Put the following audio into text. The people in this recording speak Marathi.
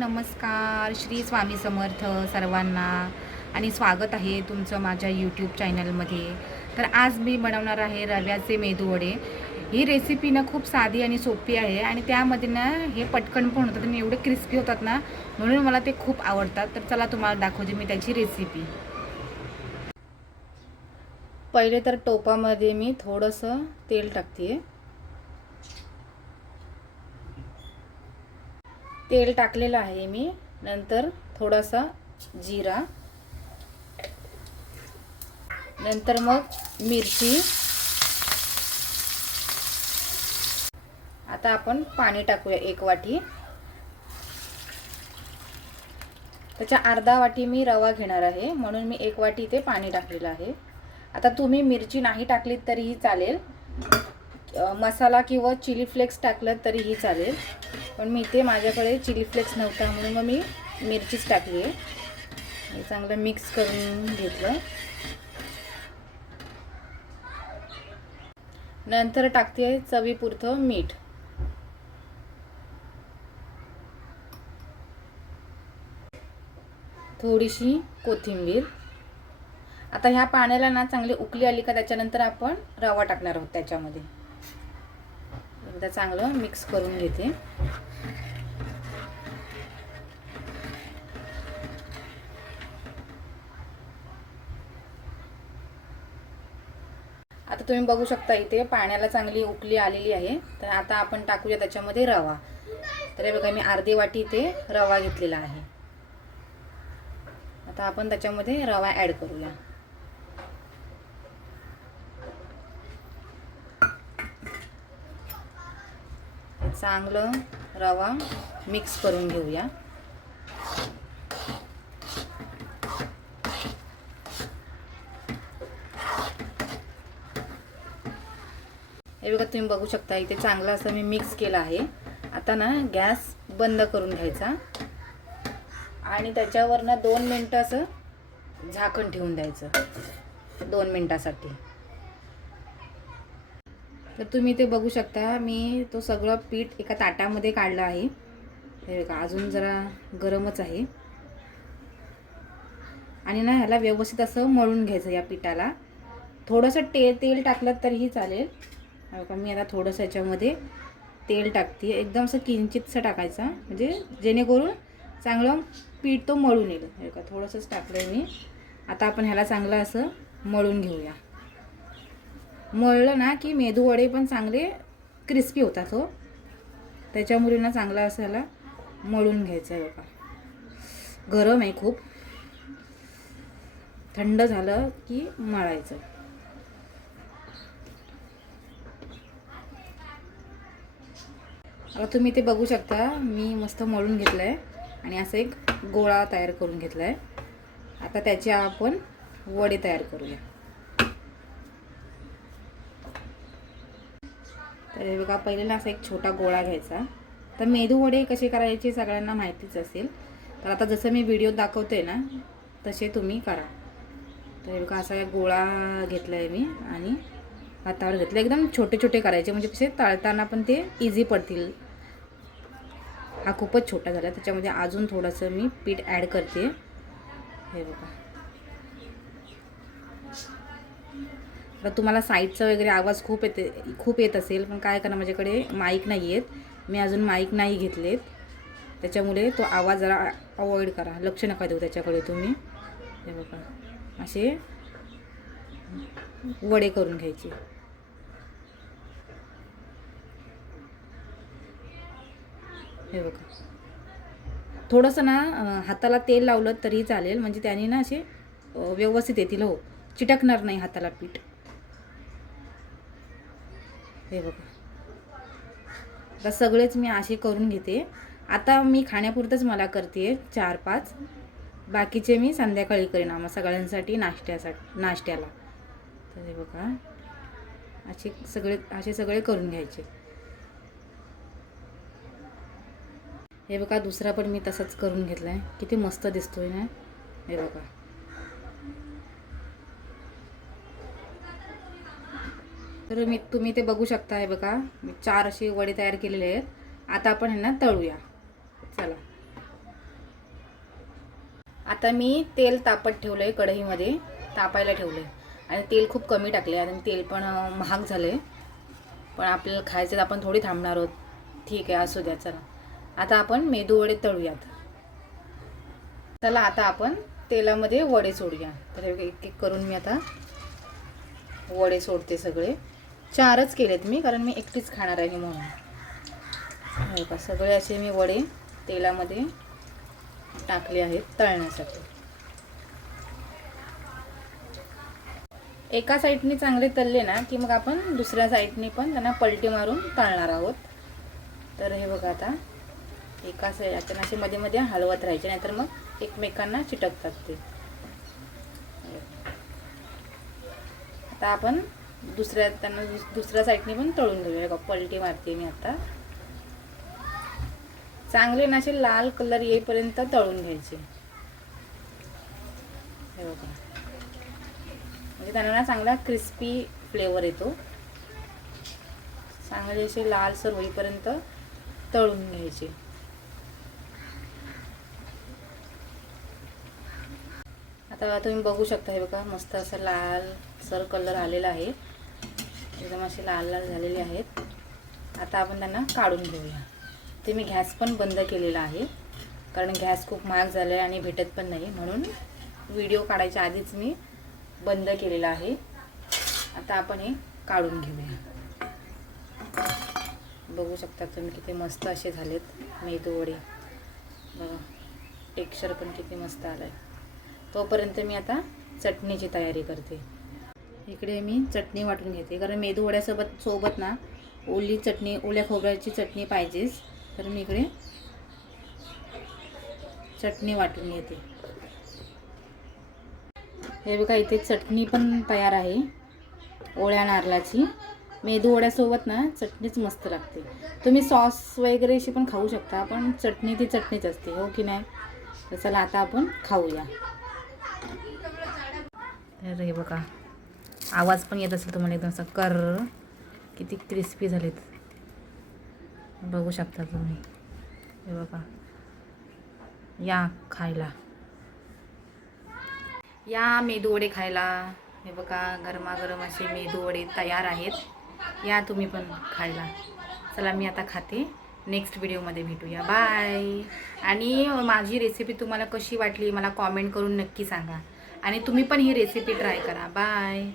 नमस्कार. श्री स्वामी समर्थ सर्वांना आणि स्वागत आहे तुमचं माझ्या यूट्यूब चॅनलमध्ये. तर आज मी बनवणार आहे रव्याचे मेदूवडे. ही रेसिपी ना खूप साधी आणि सोपी आहे आणि त्यामध्ये ना हे पटकन पण होतात आणि एवढे क्रिस्पी होतात ना, म्हणून मला ते खूप आवडतात. तर चला तुम्हाला दाखवते मी त्याची रेसिपी. पहिले तर टोपामध्ये मी थोडंसं तेल टाकते. तेल टाकलेलं आहे मी. नंतर थोडासा जिरा, नंतर मग मिरची. आता आपण पाणी टाकूया 1 वाटी. त्याच्या अर्धा वाटी मी रवा घेणार आहे, म्हणून मी 1 वाटी इथे पाणी टाकलेलं आहे. आता तुम्ही मिरची नाही टाकलीत तरीही चालेल, मसाला किंवा चिली फ्लेक्स टाकलं तरीही चालेल, पण मी इथे माझ्याकडे चिली फ्लेक्स नव्हता म्हणून मग मी मिरचीच टाकली आहे. हे चांगलं मिक्स करून घेतलं. नंतर टाकते चवीपुरतं मीठ. थोडीशी कोथिंबीर. आता ह्या पाण्याला ना चांगली उकळी आली का त्याच्यानंतर आपण रवा टाकणार आहोत त्याच्यामध्ये. एकदा चांगलं मिक्स करून घेते. आता तुम्ही बघू शकता इथे पाण्याला चांगली उकळी आलेली आहे. तर आता आपण टाकूया त्याच्यामध्ये रवा. तर हे बघा मी अर्धी वाटी इथे रवा घेतलेला आहे. आता आपण त्याच्यामध्ये रवा ॲड करूया. चांगलं रवा मिक्स करून घेऊया. हे बघा तुम्ही बघू शकता इथे चांगलं असं मी मिक्स केलं आहे. आता ना गॅस बंद करून घ्यायचा आणि त्याच्यावर ना 2 मिनिटं असं झाकण ठेवून द्यायचं 2 मिनिटासाठी. तर तुम्ही ते बघू शकता मी तो सगळं पीठ एका ताटामध्ये काढलं आहे. हे बघा अजून जरा गरमच आहे आणि ना ह्याला व्यवस्थित असं मळून घ्यायचं. या पिठाला थोडंसं तेल टाकलं तरीही चालेल. बघा मी आता थोडंसं याच्यामध्ये तेल टाकते. एकदम असं किंचितसं टाकायचं म्हणजे जेणेकरून चांगलं पीठ तो मळून येईल. हे बघा थोडंसंच टाकलं आहे मी. आता आपण ह्याला चांगलं असं मळून घेऊया. मळलं ना की मेदू वडे पण चांगले क्रिस्पी होतात हो. त्याच्यामुळे ना चांगलं असं ह्याला मळून घ्यायचं आहे. बघा गरम आहे खूप, थंड झालं की मळायचं. आता तुम्ही ते बघू शकता मी मस्त मळून घेतलं आहे आणि असं एक गोळा तयार करून घेतला आहे. आता त्याचे आपण वडे तयार करूया. तर हे बघा पहिले ना असा एक छोटा गोळा घ्यायचा. तर मेदू वडे कसे करायचे सगळ्यांना माहितीच असेल. तर आता जसं मी व्हिडिओ दाखवते ना तसे तुम्ही करा. तर हे बघा असा एक गोळा घेतला आहे मी आणि हातावर घेतलं. एकदम छोटे छोटे करायचे म्हणजे कसे तळताना पण ते इझी पडतील. हा खूपच छोटा झाला, त्याच्यामध्ये अजून थोडंसं मी पीठ ॲड करते. हे बघा आता तुम्हाला साईडचा वगैरे आवाज खूप येत असेल, पण काय करणार माझ्याकडे माईक नाही आहेत. मी अजून माईक नाही घेतलेत, त्याच्यामुळे तो आवाज जरा अवॉइड करा. लक्ष नका देऊ त्याच्याकडे तुम्ही. हे बघा असे वडे करून घ्यायचे. हे बघा थोडंसं ना हाताला तेल लावलं तरी चालेल, म्हणजे त्याने ना असे व्यवस्थित येतील हो, चिटकणार नाही हाताला पीठ. हे बघा आता सगळेच मी असे करून घेते. आता मी खाण्यापुरतंच मला करते 4-5, बाकीचे मी संध्याकाळी करेन आम्हा सगळ्यांसाठी नाश्त्याला. तर हे बघा असे सगळे करून घ्यायचे. हे बघा दुसरा पण मी तसंच करून घेतला आहे. किती मस्त दिसतोय ना. हे बघा तर तुम्ही ते बघू शकता. हे बघा मी 4 असे वडे तयार केलेले आहेत. आता आपण ह्यांना तळूया. चला आता मी तेल तापत ठेवलं आहे, कढईमध्ये तापायला ठेवलं आहे. आणि तेल खूप कमी टाकले आणि तेल पण महाग झालं आहे. पण आपल्याला खायचं तर आपण थोडी थांबणार आहोत. ठीक आहे, असू द्या. चला आता आपण मेदूवडे तळूयात. चला आता आपण तेलामध्ये वडे सोडूया. तर एक एक करून मी आता वडे सोडते. सगळे 4च केलेत मी, कारण मी एकटीच खाणार आहे म्हणून. हे का सगळे असे मी वडे तेलामध्ये टाकले आहेत तळण्यासाठी. एका साईडने चांगले तळले ना की मग आपण दुसऱ्या साईडने पण त्यांना पलटी मारून तळणार आहोत. तर हे बघा, आता एका साईड असे मध्ये मध्ये हलवत राहायचे, नाहीतर मग एकमेकांना चिटकतात ते. आता आपण त्यांना दुसऱ्या साईडने पण तळून घेऊया. बघा पलटी मारते मी आता. चांगले ना असे लाल कलर येईपर्यंत तळून घ्यायचे. हे बघा, म्हणजे त्यांना ना चांगला क्रिस्पी फ्लेवर येतो. चांगले असे लालसर होईपर्यंत तळून घ्यायचे. आता तुम्ही बघू शकता, हे बघा मस्त असं लालसर कलर आलेला आहे. एकदम असे लाल लाल झालेले आहेत. आता आपण त्यांना काढून घेऊया. ते मी गॅस पण बंद केलेला आहे, कारण गॅस खूप महाग झाला आहे आणि भेटत पण नाही, म्हणून व्हिडिओ काढायच्या आधीच मी बंद केलेला आहे. आता आपण हे काढून घेऊया. बघू शकता तुम्ही किती मस्त असे झालेत मेदूवडे. बघा टेक्स्चर पण किती मस्त आलं आहे. तोपर्यंत मी आता चटणीची तयारी करते. इकडे मी चटणी वाटून घेते, कारण मेदूवड्यासोबत ना ओली चटणी, ओल्या खोबऱ्याची चटणी पाहिजेच. तर मी इकडे चटणी वाटून घेते. हे बघा, इथे चटणी पण तयार आहे ओळ्या नारळाची. मेदूवड्यासोबत ना चटणीच मस्त लागते. तुम्ही सॉस वगैरे अशी पण खाऊ शकता, पण चटणी ती चटणीच असते, हो की नाही. तर चला आता आपण खाऊया. तर हे बघा, आवाज पण येत असेल तुम्हाला एकदम असं कर. किती क्रिस्पी झालेत बघू शकता तुम्ही. हे बघा, या खायला, या मेदूवडे खायला. हे बघा गरमागरम असे मेदूवडे तयार आहेत. या तुम्ही पण खायला. चला मी आता खाते. नेक्स्ट व्हिडिओमध्ये भेटूया. बाय. आणि माझी रेसिपी तुम्हाला कशी वाटली मला कॉमेंट करून नक्की सांगा. आणि तुम्ही पण ही रेसिपी ट्राय करा. बाय.